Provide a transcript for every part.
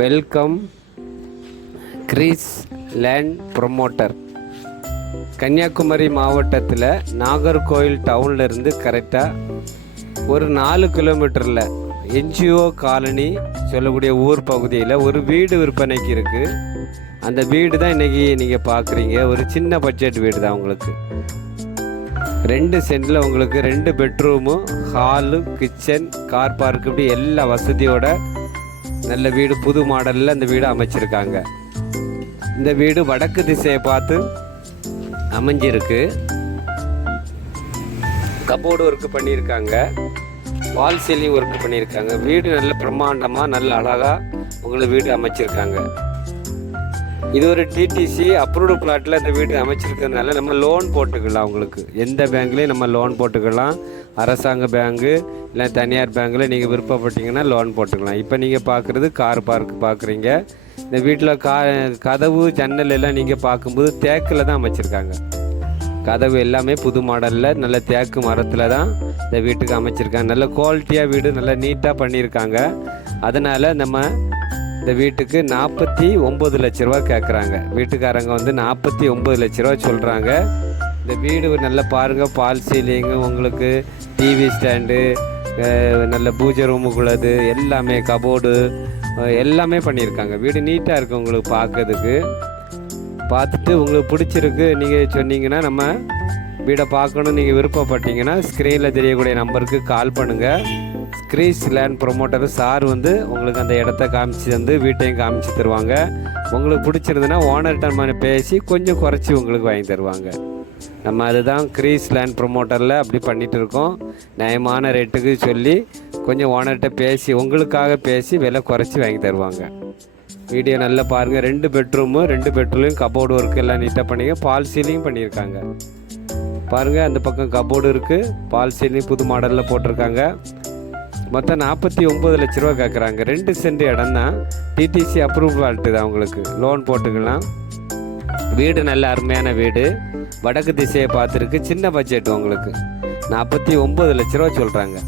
Welcome grace land promoter. Kanniyakumari மாவட்டத்தில் நாகர்கோயில் டவுன்லேருந்து கரெக்டாக ஒரு நாலு கிலோமீட்டரில் என்ஜிஓ காலனி சொல்லக்கூடிய ஊர் பகுதியில் ஒரு வீடு விற்பனைக்கு இருக்குது அந்த வீடு தான் இன்றைக்கி நீங்கள் பார்க்குறீங்க ஒரு சின்ன பட்ஜெட் வீடு தான் உங்களுக்கு. ரெண்டு சென்டில் உங்களுக்கு ரெண்டு bedroom hall kitchen car park இப்படி எல்லா வசதியோட நல்ல வீடு புது மாடலில் இந்த வீடு அமைச்சிருக்காங்க. இந்த வீடு வடக்கு திசையை பார்த்து அமைஞ்சிருக்கு. கபோர்டு ஒர்க் பண்ணியிருக்காங்க. வால் சீலிங் ஒர்க் பண்ணியிருக்காங்க. வீடு நல்ல பிரம்மாண்டமாக நல்ல அழகாக உங்களுக்கு வீடு அமைச்சிருக்காங்க. இது ஒரு டிடிசி அப்ரூவ்டு பிளாட்டில் இந்த வீடு அமைச்சிருக்கிறதுனால நம்ம லோன் போட்டுக்கலாம் உங்களுக்கு. எந்த பேங்க்லேயும் நம்ம லோன் போட்டுக்கலாம். அரசாங்க பேங்கு இல்லை தனியார் பேங்க்கில் நீங்கள் விருப்பப்பட்டீங்கன்னா லோன் போட்டுக்கலாம். இப்போ நீங்கள் பார்க்குறது கார் பார்க் பார்க்குறீங்க இந்த வீட்டில் கா கதவு ஜன்னல் எல்லாம் நீங்கள் பார்க்கும்போது தேக்கில் தான் அமைச்சிருக்காங்க. கதவு எல்லாமே புது மாடலில் நல்ல தேக்கு மரத்தில் தான் இந்த வீட்டுக்கு அமைச்சிருக்காங்க. நல்ல குவாலிட்டியாக வீடு நல்லா நீட்டாக பண்ணியிருக்காங்க. அதனால் நம்ம இந்த வீட்டுக்கு நாற்பத்தி ஒம்பது லட்ச ரூபா கேட்குறாங்க வீட்டுக்காரங்க வந்து நாற்பத்தி ஒம்பது லட்ச ரூபா சொல்கிறாங்க இந்த வீடு நல்லா பாருங்கள் பால் சீலிங்கு உங்களுக்கு டிவி ஸ்டாண்டு நல்ல பூஜை ரூமுக்குள்ளது எல்லாமே கபோர்டு எல்லாமே பண்ணியிருக்காங்க. வீடு நீட்டாக இருக்குது உங்களுக்கு பார்க்கறதுக்கு பார்த்துட்டு உங்களுக்கு பிடிச்சிருக்கு நீங்கள் சொன்னீங்கன்னா நம்ம வீடை பார்க்கணும் நீங்கள் விருப்பப்பட்டீங்கன்னா ஸ்க்ரீனில் தெரியக்கூடிய நம்பருக்கு கால் பண்ணுங்கள் கிரீஸ் லேண்ட் ப்ரொமோட்டர் சார் வந்து உங்களுக்கு அந்த இடத்த காமிச்சு தந்து வீட்டையும் காமிச்சு தருவாங்க. உங்களுக்கு பிடிச்சிருந்ததுன்னா ஓனர்கிட்ட நம்ம பேசி கொஞ்சம் குறைச்சி உங்களுக்கு வாங்கி தருவாங்க. நம்ம அதுதான் க்ரீஸ் லேண்ட் ப்ரொமோட்டரில் அப்படி பண்ணிகிட்டு இருக்கோம். நியாயமான ரேட்டுக்கு சொல்லி கொஞ்சம் ஓனர்கிட்ட பேசி உங்களுக்காக பேசி விலை குறைச்சி வாங்கி தருவாங்க. வீடியோ நல்லா பாருங்கள் ரெண்டு பெட்ரூமு ரெண்டு பெட்ரூம்லையும் கபோர்டு ஒர்க் எல்லாம் நீட்டாக பண்ணிங்க. பால் சீலிங் பண்ணியிருக்காங்க. பாருங்கள் அந்த பக்கம் கபோர்டு இருக்குது பால் சீலிங் புது மாடலில் போட்டிருக்காங்க. மொத்தம் நாற்பத்தி ஒம்பது லட்ச ரூபா கேட்குறாங்க ரெண்டு சென்ட் இடம் தான் டிடிசி அப்ரூவல் ஆல்ட்டு தான் உங்களுக்கு. லோன் போட்டுக்கலாம். வீடு நல்ல அருமையான வீடு. வடக்கு திசையை பார்த்துருக்கு. சின்ன பட்ஜெட் உங்களுக்கு. நாற்பத்தி ஒம்பது லட்ச ரூபா சொல்கிறாங்க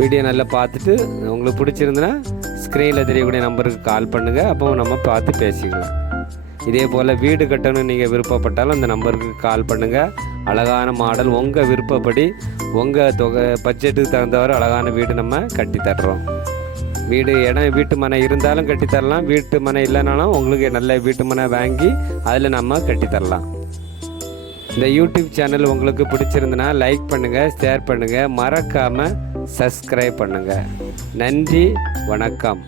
வீடியோ நல்லா பார்த்துட்டு உங்களுக்கு பிடிச்சிருந்துன்னா ஸ்க்ரீனில் தெரியக்கூடிய நம்பருக்கு கால் பண்ணுங்கள் அப்போ நம்ம பார்த்து பேசிக்கலாம். இதே போல் வீடு கட்டணும்னு நீங்கள் விருப்பப்பட்டாலும் அந்த நம்பருக்கு கால் பண்ணுங்கள் அழகான மாடல். உங்கள் விருப்பப்படி உங்கள் தொகை பட்ஜெட்டுக்கு தகுந்தவரை அழகான வீடு நம்ம கட்டி தர்றோம். வீடு இடம் வீட்டு மனை இருந்தாலும் கட்டி தரலாம். வீட்டு மனை இல்லைனாலும் உங்களுக்கு நல்ல வீட்டு மனை வாங்கி அதில் நம்ம கட்டி தரலாம். இந்த யூடியூப் சேனல் உங்களுக்கு பிடிச்சிருந்துன்னா லைக் பண்ணுங்கள் ஷேர் பண்ணுங்கள் மறக்காமல் சப்ஸ்கிரைப் பண்ணுங்கள் நன்றி வணக்கம்.